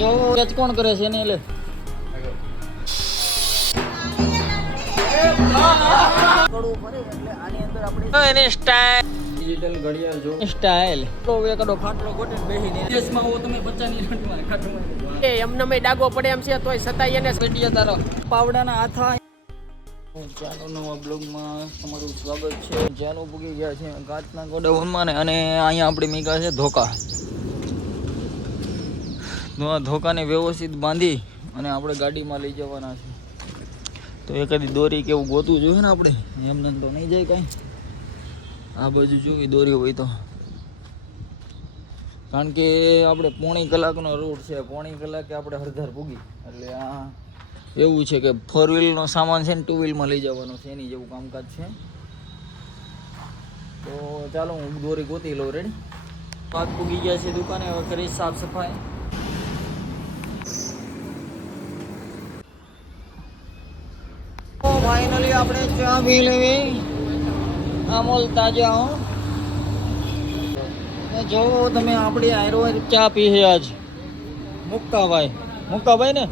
જો કેચ કોણ કરે છે એને લે કડું પડે એટલે આની અંદર આપણે એની સ્ટાઇલ ડિજિટલ ઘડિયાળ જો સ્ટાઇલ તો એકડો ખાટલો ગોટીને બેહીને દેશમાં હું તમે બચ્ચાની રંડમાં ખાટલો એ એમને મે ડાગો પડે એમ છે તોય સતાય એને પેડિયા તારો પાવડાના હાથા ચાલો નવા બ્લોગમાં તમારું સ્વાગત છે. ચાલો પૂગી ગયા છે કાચના ગોડાઉનમાં અને અહીંયા આપણે મીકા છે ધોકા. ધોકાને વ્યવસ્થિત બાંધી અને આપણે ગાડીમાં લઈ જવાના છે. તો એકાદી દોરી કેવું ગોતું જોઈએ ને આપણે, એમને તો નહીં જાય કાંઈ. આ બાજુ જોવી દોરી હોય તો, કારણ કે આપણે પોણી કલાકનો રૂટ છે. પોણી કલાકે આપણે હરધાર પૂગી. એટલે આ એવું છે કે 4 વ્હીલનો સામાન છે ને 2 વ્હીલમાં લઈ જવાનો છે, એની જેવું કામકાજ છે. તો ચાલો હું દોરી ગોતી લઉં. રેડી પાક પૂગી ગયા છે દુકાને. હવે કરી સાફ સફાઈ. ફાઇનલી આપણે ચા પી લેવી અમૂલ તાજા. જો તમે આપણી આયરો ચા પી છે આજ મુક્કાભાઈ ને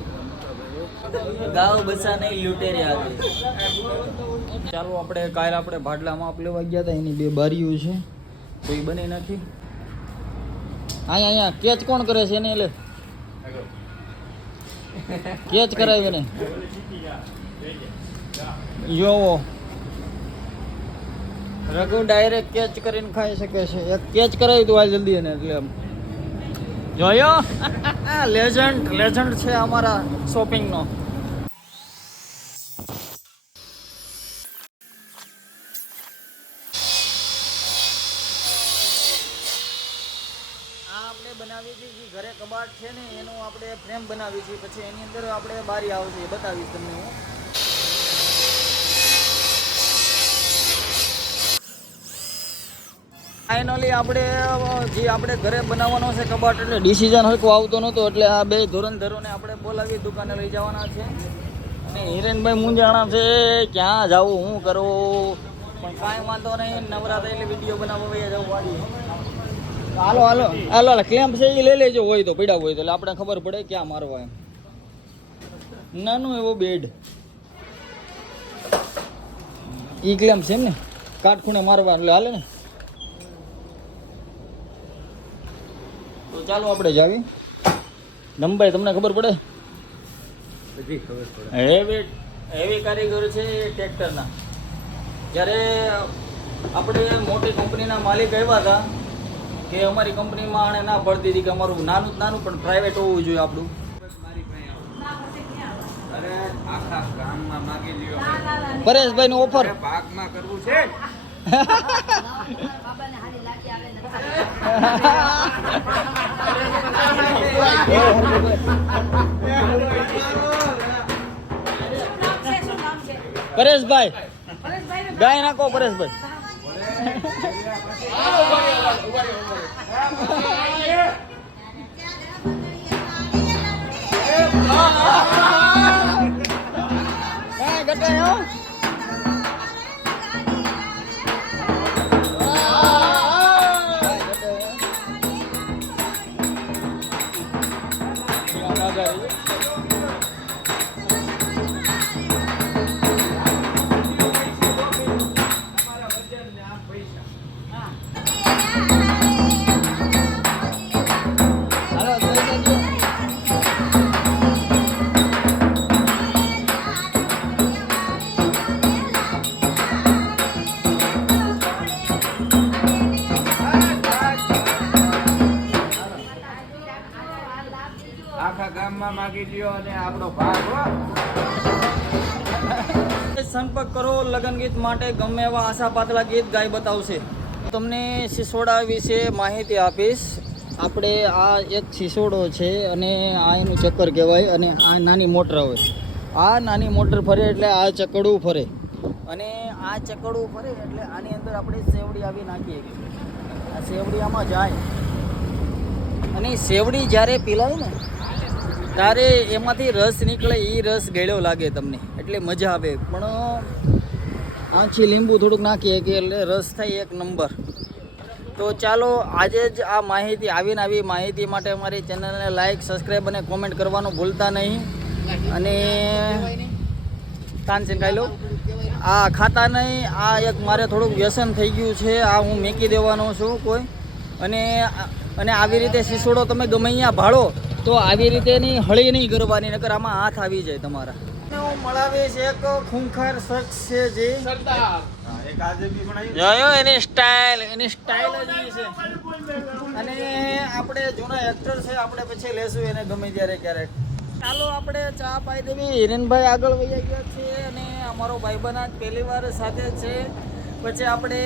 ગાવ બસા નહીં લૂંટેર્યા હતા. ચાલો આપણે કાલે આપણે ભાડલામાં આપ લેવા ગયા હતા, એની 2 બારીઓ છે તો એ બની નાખી. અહીંયા કેચ કોણ કરે છે એને લે કેચ કરાવી ને જોવો રઘુ ડાયરેક્ટ કેચ કરીને ખાઈ શકે છે. એક કેચ કરાવી તું હાલ જલ્દી એને. એટલે જોયો લેજન્ડ છે અમારા શોપિંગનો. આપણે બનાવી છે ઘરે કબાટ છે ને એનું આપણે ફ્રેમ બનાવી છે. પછી એની અંદર આપણે બારી આવશે એ બતાવીશ તમને હું. ફાઇનલી આપણે જે આપણે ઘરે બનાવવાનો છે કબાટ, એટલે ડિસિઝન હરખું આવતો નહોતો. એટલે આ 2 ધોરણધરોને આપણે બોલાવી દુકાને લઈ જવાના છે. અને હિરેનભાઈ મૂંઝાણા છે ક્યાં જાવું શું કરવું, પણ કાંઈ વાંધો નહીં. નવરાત્રી એટલે વિડીયો બનાવવા વયા જવું વાળી. હાલો ક્લેમ્પ છે એ લઈ લેજો હોય તો, પીડા હોય તો, એટલે આપણે ખબર પડે ક્યાં મારવા એમ. નાનું એવો બેડ ઈ ક્લેમ્પ છે એમ ને, કાટખૂણે મારવા એટલે હાલે ને. તો ચાલો આપણે જાવી. નંભાઈ તમને ખબર પડે? હેવી કારીગર છે ટ્રેક્ટરના. જ્યારે આપણે મોટી કંપનીના માલિક આવ્યા હતા કે અમારી કંપનીમાં આણે ના પડતી હતી કે અમારું નાનું પણ પ્રાઇવેટ હોવું જોઈએ આપણું. પરેશભાઈ નું ઓફર ભાગમાં કરવું છે. પરેશભાઈ ગાય નાખો. પરેશભાઈ ઘટાયો માગી લ્યો અને આપણો ભાગ સંપર્ક કરો. લગ્ન ગીત માટે ગમે એવા આશા પાતળા ગીત ગાઈ બતાવશે. તમને સિસોડા વિશે માહિતી આપીશ. આપણે આ એક સિસોડો છે અને આ એનું ચક્કર કહેવાય. અને આ નાની મોટર આવે. આ નાની મોટર ફરે એટલે આ ચકડું ફરે, અને આ ચકડું ફરે એટલે આની અંદર આપણે સેવડી આવી નાખીએ. આ સેવડી આમાં જાય અને સેવડી જ્યારે પીલાય ને તારે એમાંથી રસ નીકળે. એ રસ ગળ્યો લાગે તમને, એટલે મજા આવે. પણ આછી લીંબુ થોડુંક નાખીએ કે એટલે રસ થાય 1 નંબર. તો ચાલો આજે જ આ માહિતી આવી માહિતી માટે અમારી ચેનલને લાઈક સબસ્ક્રાઈબ અને કોમેન્ટ કરવાનું ભૂલતા નહીં. અને તાનસેન ખાઈ લો આ ખાતા નહીં. આ એક મારે થોડુંક વ્યસન થઈ ગયું છે. આ હું મેકી દેવાનો છું કોઈ. અને આવી રીતે સિસોડો તમે ગમે અહીંયા ભાળો તો આવી રીતે ની હળી નહીં કરવાની, નકર આમાં હાથ આવી જાય તમારા. હું મળાવીશ એક ખૂંખાર શખ્સ છે જે જોયો એની સ્ટાઇલ જ એવી છે. અને આપણે જૂના એક્ટર છે, આપણે પછી લેશું એને ગમે ત્યારે ક્યારેક. ચાલો આપણે ચા પાઈ દેવી. હિરેનભાઈ આગળ વહી ગયા છે અને અમારો ભાઈબંધ આજ પહેલી વાર સાથે છે. પછી આપણે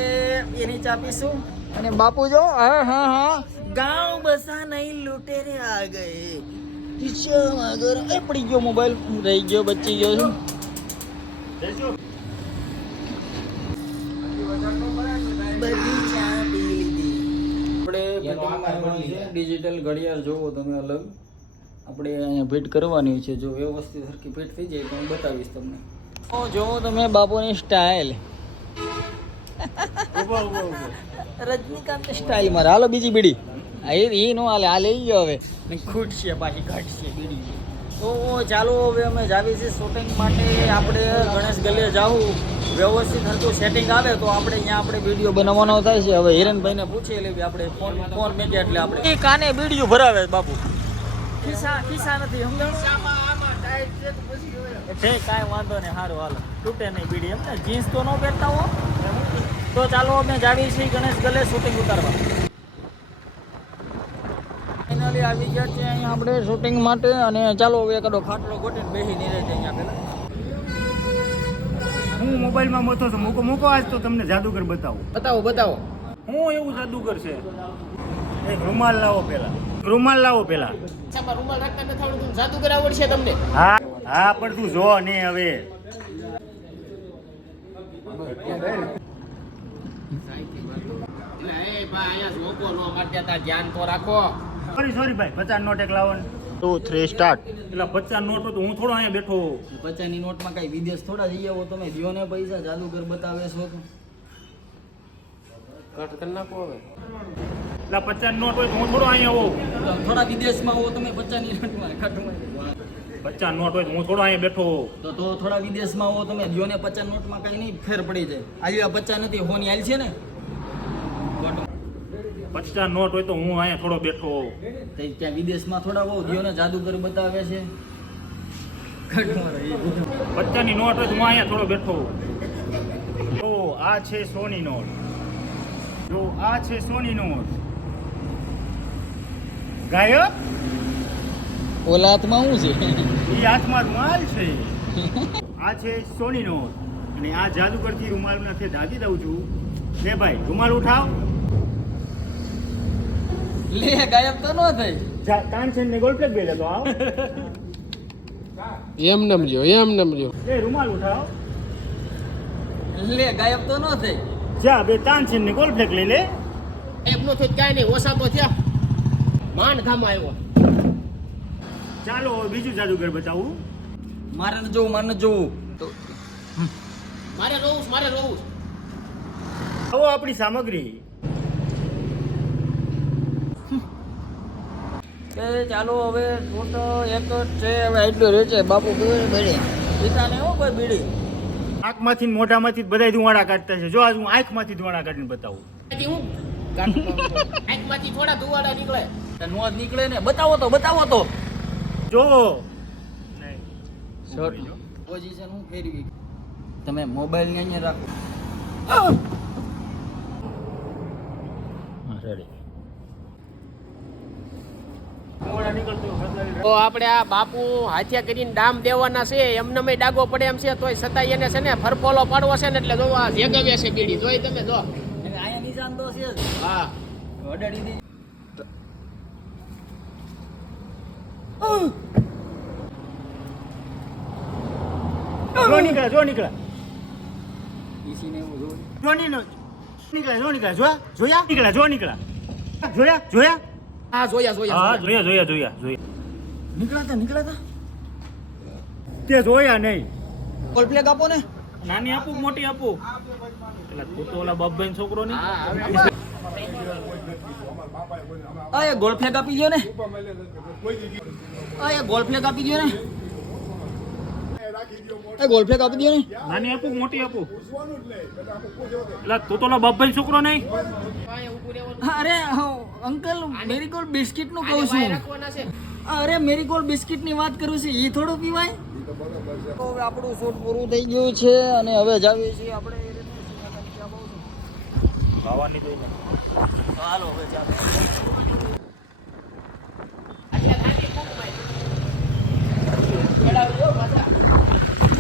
એની ચા પીશું. અને બાપુ જો હા ગાંવ બસા નહીં લૂટેરે આ ગયે આગળ એ પડી ગયો મોબાઈલ રહી ગયો બચી ગયો છું. આપણે ડિજિટલ ઘડિયાળ જોવો તમે અલગ આપણે અહીંયા ફિટ કરવાની છે. જો વ્યવસ્થિત સરખી ફિટ થઈ જાય તો હું બતાવીશ તમને. જોવો તમે બાપુની સ્ટાઇલ રજનીકાંત સ્ટાઇલ મારે. હાલો બીજી બીડી એ નો હાલે. આ લઈ ગયો હવે ખૂટશે પાછી ઘટશે બીડી. તો ચાલો હવે અમે જાવી છીએ શૂટિંગ માટે. આપણે ગણેશ ગલીએ જાવું વ્યવસ્થિત હરતું સેટિંગ આવે તો આપણે અહીંયા આપણે વિડીયો બનાવવાનો થાય છે. હવે હિરેનભાઈને પૂછી લેવી આપણે ફોન મેકે એટલે આપણે એ કાને વિડીયો ભરાવે બાપુ. ખિસ્સા નથી સમજાણું કાંઈ વાંધો નહીં. સારું હાલો તૂટે નહીં બીડી એમ ને. જીન્સ તો ન પહેરતા હો. તો ચાલો અમે જાવી છીએ ગણેશ ગલે શૂટિંગ ઉતારવા. ફાઇનલી આવી ગયા છે અહીંયા આપણે શૂટિંગ માટે. અને ચાલો હવે એકાદો ખાટલો ગોટીને બેસી નહીં રહે અહીંયા પેલા. હું મોબાઈલમાં મથો છું. મૂકો આજ તો તમને જાદુગર બતાવો. હું એવું જાદુગર છે. એક રૂમાલ લાવો પેલા. રૂમાલ રાખતા નથી આવડતું, જાદુગર આવડશે તમને. હા પણ તું જો ને હવે ધ્યાન તો રાખો. સોરી ભાઈ 50 નોટ એક લાવો ને. 2 3 સ્ટાર્ટ. એટલે 50 નોટ તો હું થોડો અહીંયા બેઠો. 50ની નોટમાં કઈ વિદેશ થોડા જઈ આવો તમે. દિયો ને પૈસા જાદુગર બતાવે છો તો કટ કરી નાખો હવે. એટલે 50 નોટ હોય તો હું થોડો અહીંયા હોઉં. થોડા વિદેશમાં હો તમે 50ની નોટમાં ખાટુમાં 50 નોટ હોય તો હું થોડો અહીંયા બેઠો હોઉં. તો થોડા વિદેશમાં હો તમે. દિયો ને 50 નોટમાં કઈ નહીં ફેર પડી જાય. આવી 50 નથી હોની હાલ છે ને. 50 નોટ હોય તો હું અહીંયા થોડો બેઠો હોઉં. ત્યાં વિદેશમાં થોડા બહુ દિયોને જાદુગર બતાવે છે. 50ની નોટ હોય તો હું અહીંયા થોડો બેઠો હોઉં. તો આ છે 100ની નોટ. ગાયબ. ઓલા હાથમાં શું છે? એ હાથમાં રૂમાલ છે. આ છે 100ની નોટ. અને આ જાદુગરથી રૂમાલના છે દાદી દઉં છું. લે ભાઈ રૂમાલ ઉઠાવ. લે ગાયબ તો ન થઈ. તાનસેન ને ગોલ્ડ પ્લેટ બે લેતો આવ. એમ નમજો. લે રૂમાલ ઉઠાવ. લે ગાયબ તો ન થઈ. જા બે તાનસેન ને ગોલ્ડ પ્લેટ લઈ લે. એમ નો થઈ કાંઈ નહીં, ઓછા તો થયા. માંડ ગામ આવ્યો. ચાલો હવે બીજું જાદુગર બતાવું. મારે ન જોવું તો મારે રોવું. આવો આપણી સામગ્રી. ચાલો હવે ફોટો એક જ છે. હવે એટલું રહે છે. બાપુ બીડી પીતા નહીં હો કોઈ બીડી. આંખમાંથી મોઢામાંથી બધા ધુવાડા કાઢતા છે. જો આજ હું આંખમાંથી ધુવાડા કાઢીને બતાવું. હું આંખમાંથી થોડા ધુવાડા નીકળે. નો જ નીકળે ને. બતાવો તો જો પોઝિશન હું ફેરવી. તમે મોબાઈલ ને અહીંયા રાખો. રેડી. તો આપણે આ બાપુ હાથિયા કરીને ડામ દેવાના છે. એમને મેં ડાગો પડે એમ છે તોય છતાંય એને છે ને ફરફોલો પાડવો છે ને. એટલે જો આ જેગવે છે બીડી જોઈ તમે જો. અહીંયા નિશાન તો છે જ. હા અડાડી દે. જો નીકળે. ઈસીને એવું જોઈ. જોયા. હા જોયા. નીકળાતા તે જોયા નહીં. કોલ પ્લેગ આપો ને. નાની આપું મોટી આપું. પેલા તું તો ઓલા બાપભાઈ છોકરો નહીં. એ ગોળ ફ્લેગ આપી દો ને એ ગોળ ફ્લેગ આપી દો ને એ ગોળ ફ્લેગ આપી દો ને નાની આપું મોટી આપું એટલે તું તો બાપભાઈ છોકરો નહીં અરે અંકલ મેરીગોલ્ડ બિસ્કિટ નું કહું છું રાખવાના છે. અરે મેરીગોલ્ડ બિસ્કિટ ની વાત કરું છું એ થોડું પીવાય તો હવે આપણું શૂટ પૂરું થઈ ગયું છે અને હવે જાવીએ છીએ આપણે ખાવાની જોઈને હાલો હવે ચાલો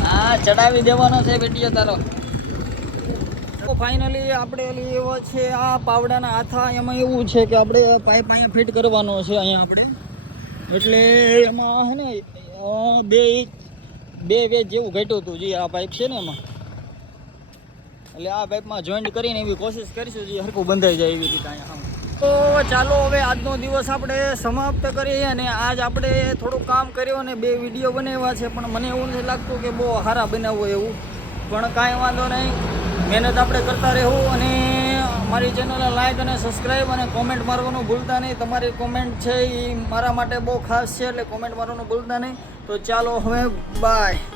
હા ચડાવી દેવાનો છે બેટીઓ તારો તો ફાઇનલી આપણે ઓલી એવો છે આ પાવડાના હાથા એમાં એવું છે કે આપણે પાઇપ અહીંયા ફિટ કરવાનો છે અહીંયા આપણે એટલે એમાં હે ને બે વેજ જેવું ઘટ્યું હતું જે આ પાઇપ છે ને એમાં એટલે આ પાઇપમાં જોઈન્ટ કરીને એવી કોશિશ કરીશું જે હરખું બંધાઈ જાય એવી રીતે અહીંયા તો ચાલો હવે આજનો દિવસ આપણે સમાપ્ત કરીએ અને આજ આપણે થોડું કામ કર્યું અને 2 વિડીયો બનાવ્યા છે પણ મને એવું નથી લાગતું કે બહુ સારા બનાવવો એવું પણ કાંઈ વાંધો નહીં મહેનત આપણે કરતા રહેવું અને મારી ચેનલને લાઈક અને સબસ્ક્રાઈબ અને કોમેન્ટ મારવાનું ભૂલતા નહીં તમારી કોમેન્ટ છે એ મારા માટે બહુ ખાસ છે એટલે કોમેન્ટ મારવાનું ભૂલતા નહીં તો ચાલો હવે બાય